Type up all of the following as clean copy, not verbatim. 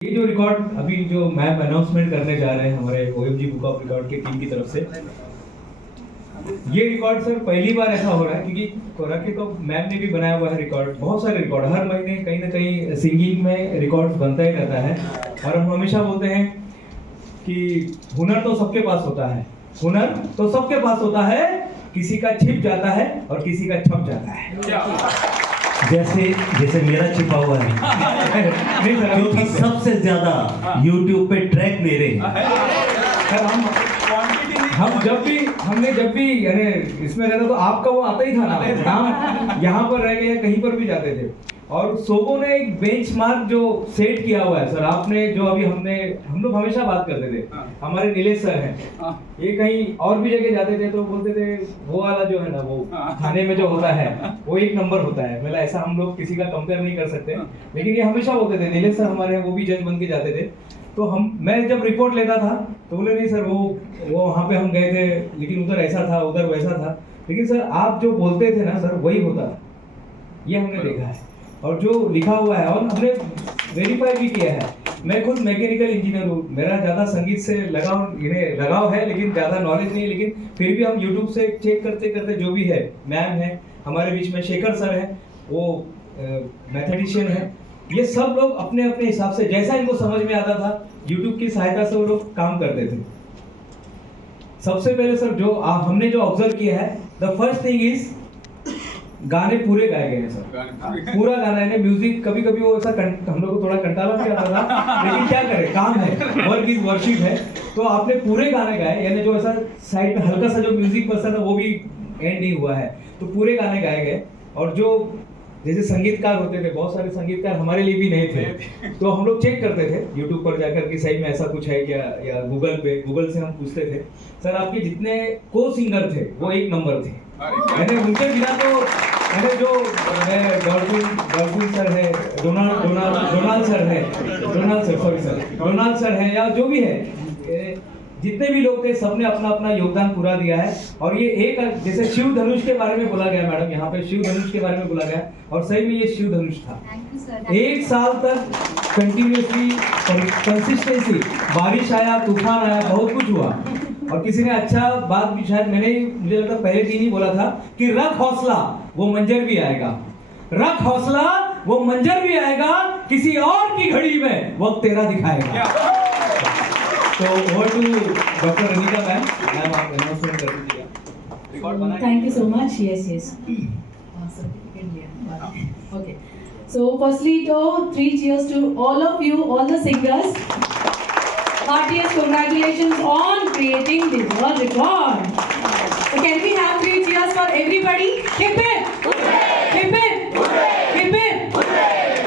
ये जो रिकॉर्ड अभी जो मैम अनाउंसमेंट करने जा रहे हैं हमारे OMG बुक ऑफ रिकॉर्ड की टीम की तरफ से, ये रिकॉर्ड सर पहली बार ऐसा हो रहा है क्योंकि कोराके तो मैम ने भी बनाया हुआ है रिकॉर्ड, बहुत सारे रिकॉर्ड हर महीने कहीं ना कहीं सिंगिंग में रिकॉर्ड्स बनता ही रहता है। और हम हमेशा बोलते हैं कि हुनर तो सबके पास होता है, हुनर तो सबके पास होता है, किसी का छिप जाता है और किसी का छप जाता है। जैसे मेरा छिपा हुआ है क्योंकि सबसे ज्यादा YouTube पे ट्रैक मेरे। सर हम जब भी यानी इसमें रहता तो आपका वो आता ही था ना, नाम यहाँ पर रह गए कहीं पर भी जाते थे। और सोबो ने एक बेंचमार्क जो सेट किया हुआ है सर, आपने जो अभी हम लोग हमेशा बात करते थे, हमारे नीलेश सर हैं, ये कहीं और भी जगह जाते थे तो बोलते थे वो वाला जो है ना वो खाने में जो होता है वो एक नंबर होता है। मतलब ऐसा हम लोग किसी का कंपेयर नहीं कर सकते, लेकिन ये हमेशा बोलते थे। नीलेश सर हमारे वो भी जज बन के जाते थे, तो मैं जब रिपोर्ट लेता था तो बोले नहीं सर वो वहाँ पे हम गए थे लेकिन उधर ऐसा था उधर वैसा था, लेकिन सर आप जो बोलते थे ना सर वही होता था, ये हमने देखा है और जो लिखा हुआ है और हमने वेरीफाई भी किया है। मैं खुद मैकेनिकल इंजीनियर हूँ, मेरा ज़्यादा संगीत से लगाव है लेकिन ज़्यादा नॉलेज नहीं है, लेकिन फिर भी हम यूट्यूब से चेक करते करते जो भी है, मैम है हमारे बीच में, शेखर सर है वो मैथमेटिशियन है, ये सब लोग अपने अपने हिसाब से जैसा इनको समझ में आता था यूट्यूब की सहायता से वो लोग काम करते थे। सबसे पहले सर जो हमने जो ऑब्जर्व किया है, द फर्स्ट थिंग इज गाने पूरे गाए गए हैं सर, पूरा गाना है। म्यूजिक कभी कभी वो ऐसा हम लोग को थोड़ा कंटाला भी आता था, लेकिन क्या करें, काम है, वर्क इज वर्शिप है। तो आपने पूरे गाने गाए, यानी जो ऐसा साइड में हल्का सा जो म्यूजिक बजता था वो भी एंड नहीं हुआ है, तो पूरे गाने गाए गए। और जो जैसे संगीतकार होते थे, बहुत सारे संगीतकार हमारे लिए भी नहीं थे, तो हम लोग चेक करते थे यूट्यूब पर जाकर कि सही में ऐसा कुछ है क्या, या गूगल से हम पूछते थे। सर आपके जितने को सिंगर थे वो एक नंबर थे, मैंने उनके बिना तो मैंने जो डॉल्फिन सर है, डोनाल्ड सर है या जो भी है, जितने भी लोग थे सबने अपना अपना योगदान पूरा दिया है। और ये एक जैसे शिव धनुष के बारे में बोला गया, मैडम यहाँ पे शिव धनुष के बारे में बोला गया, और सही में ये शिव धनुष था। एक साल तक कंटिन्यूसली कंसिस्टेंसी, बारिश आया, तूफान आया, बहुत कुछ हुआ। और किसी ने अच्छा बात भी शायद मुझे लगता पहले दिन ही बोला था कि रख हौसला वो मंजर भी आएगा, रख हौसला वो मंजर भी आएगा, किसी और की घड़ी में वक्त तेरा दिखाएगा। तो over to doctor Anita ma'am, आप अनाउंसमेंट कर दीजिएगा। Thank you so much. Yes. Certificate लिया। Okay. So firstly, to 3 cheers to all of you, all the singers. Heartiest congratulations on creating the world record. So can we have 3 cheers for everybody? Hip hip! Hip hip! Hip hip!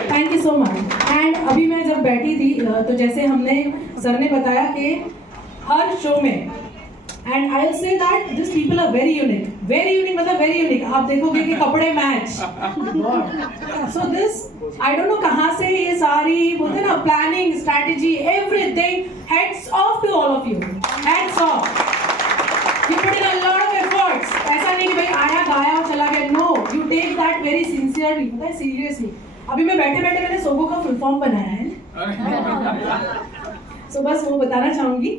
Thank you so much. And अभी मैं जब बैठी थी तो जैसे हमने sir ने बताया कि हर शो में, and I'll say that these people are very unique मतलब very unique। आप देखोगे कि कपड़े match, so this I don't know कहाँ से ये सारी बोलते हैं ना planning, strategy, everything, hats off to all of you, hats off। You put in a lot of efforts। ऐसा नहीं कि भाई आया गाया और चला गया, no, you take that very sincerely, पता है seriously। अभी मैं बैठे बैठे मैंने सोबो का फुल फॉर्म बनाया है so बस वो बताना चाहूंगी।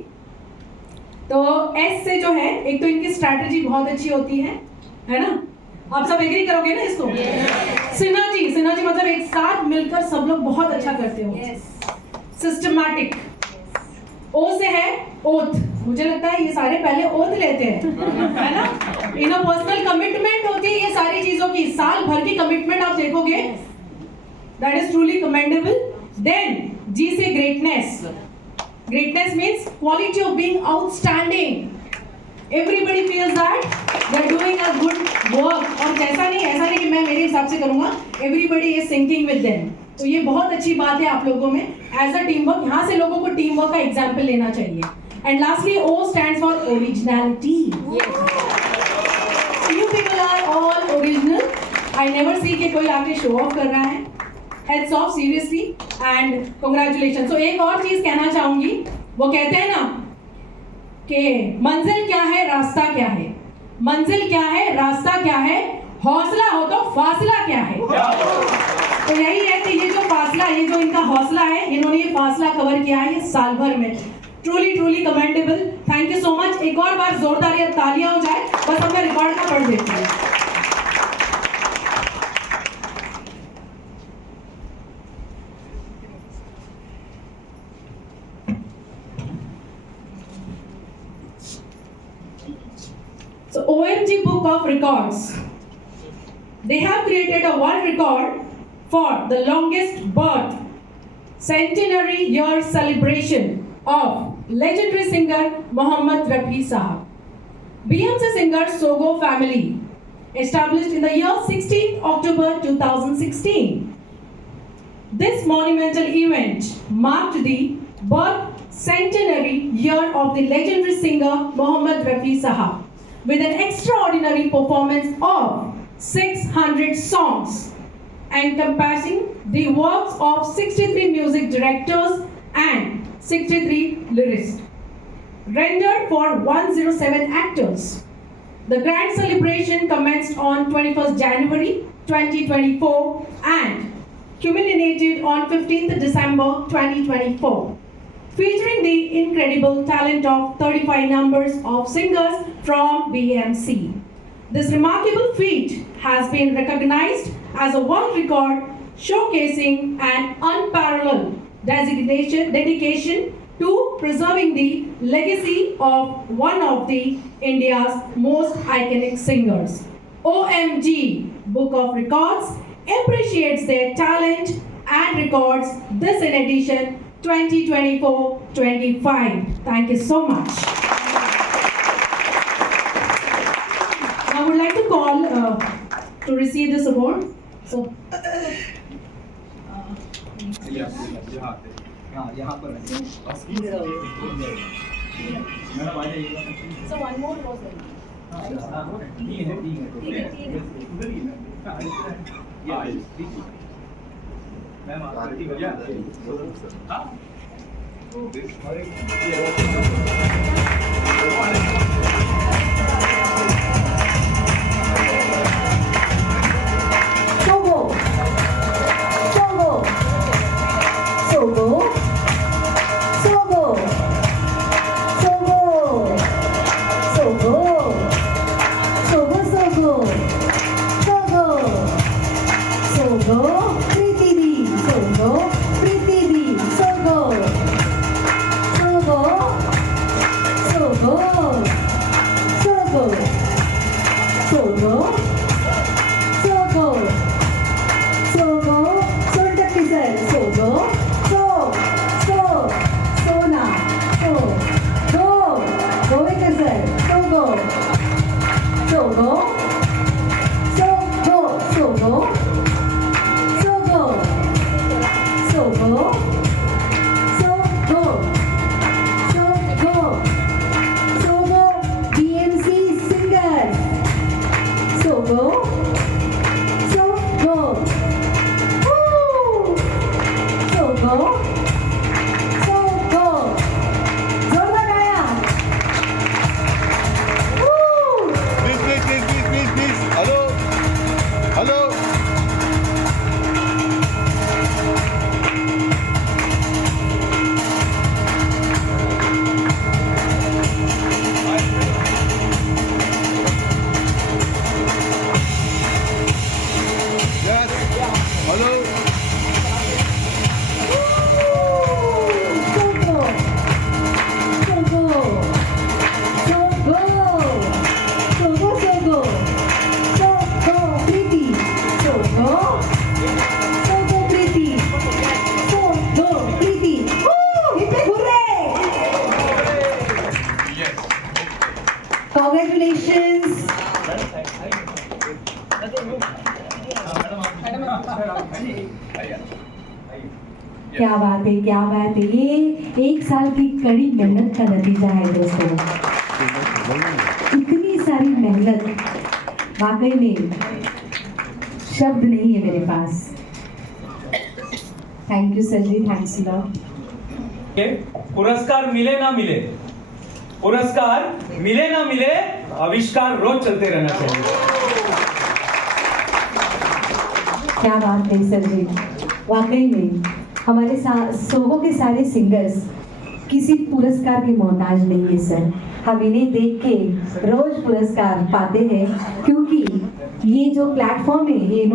तो एस से जो है, एक तो इनकी स्ट्रैटेजी बहुत अच्छी होती है ना, आप सब एग्री करोगे ना इसको? सिनर्जी मतलब एक साथ मिलकर सब लोग बहुत अच्छा करते हो। सिस्टमैटिक, ओ से है ओथ, मुझे लगता है ये सारे पहले ओथ लेते हैं है ना, इन पर्सनल कमिटमेंट होती है ये सारी चीजों की, साल भर की कमिटमेंट आप देखोगे, that is truly commendable. Then G से greatness means quality of being outstanding, everybody feels that they're doing a good work, और ऐसा नहीं कि मैं मेरे हिसाब से करूंगा, everybody is syncing with them। तो ये बहुत अच्छी बात है आप लोगों में एज अ टीम वर्क, यहाँ से लोगों को टीम वर्क का एग्जाम्पल लेना चाहिए। And lastly O stands for originality। You people are all original। I never see कि कोई आके शो ऑफ कर रहा है, heads off seriously and congratulations। So एक और चीज कहना चाहूंगी, वो कहते हैं ना कि मंजिल क्या है रास्ता क्या है, मंजिल क्या है रास्ता क्या है, हौसला हो तो फासला क्या है। तो यही है कि ये जो फासला, ये जो इनका हौसला है, इन्होंने ये फासला कवर किया है साल भर में। Truly commendable. Thank you so much. एक और बार जोरदार तालियां हो जाए, बस अब मैं रिकॉर्ड का पढ़ देती हूँ। So OMG Book of Records, they have created a world record for the longest birth centenary year celebration of legendary singer Mohammed Rafi Sahab. BMC singer Sogo family, established in the year 16th October 2016. This monumental event marked the birth centenary year of the legendary singer Mohammed Rafi Sahab, with an extraordinary performance of 600 songs encompassing the works of 63 music directors and 63 lyricists, rendered for 107 actors. The grand celebration commenced on 21st January 2024 and culminated on 15th December 2024. Featuring the incredible talent of 35 numbers of singers from BMC. This remarkable feat has been recognized as a world record, showcasing an unparalleled dedication to preserving the legacy of one of the India's most iconic singers. OMG Book of Records appreciates their talent and records this in edition 2024-25. Thank you so much. I would like to call to receive this award. So, यहाँ पर so one more person. Congratulations. क्या बात है, क्या बात है। ये एक साल की कड़ी मेहनत का नतीजा है दोस्तों। इतनी सारी मेहनत, वाकई में शब्द नहीं है मेरे पास। Thank you sir ji, thanks a lot. पुरस्कार मिले ना मिले, पुरस्कार मिले ना मिले, आविष्कार रोज चलते रहना चाहिए। क्या बात है सर जी, वाकई में हमारे सोगो के सारे सिंगर्स किसी पुरस्कार के मोहताज नहीं है सर। हम इन्हें देख के रोज पुरस्कार पाते हैं, क्योंकि ये जो प्लेटफॉर्म है ये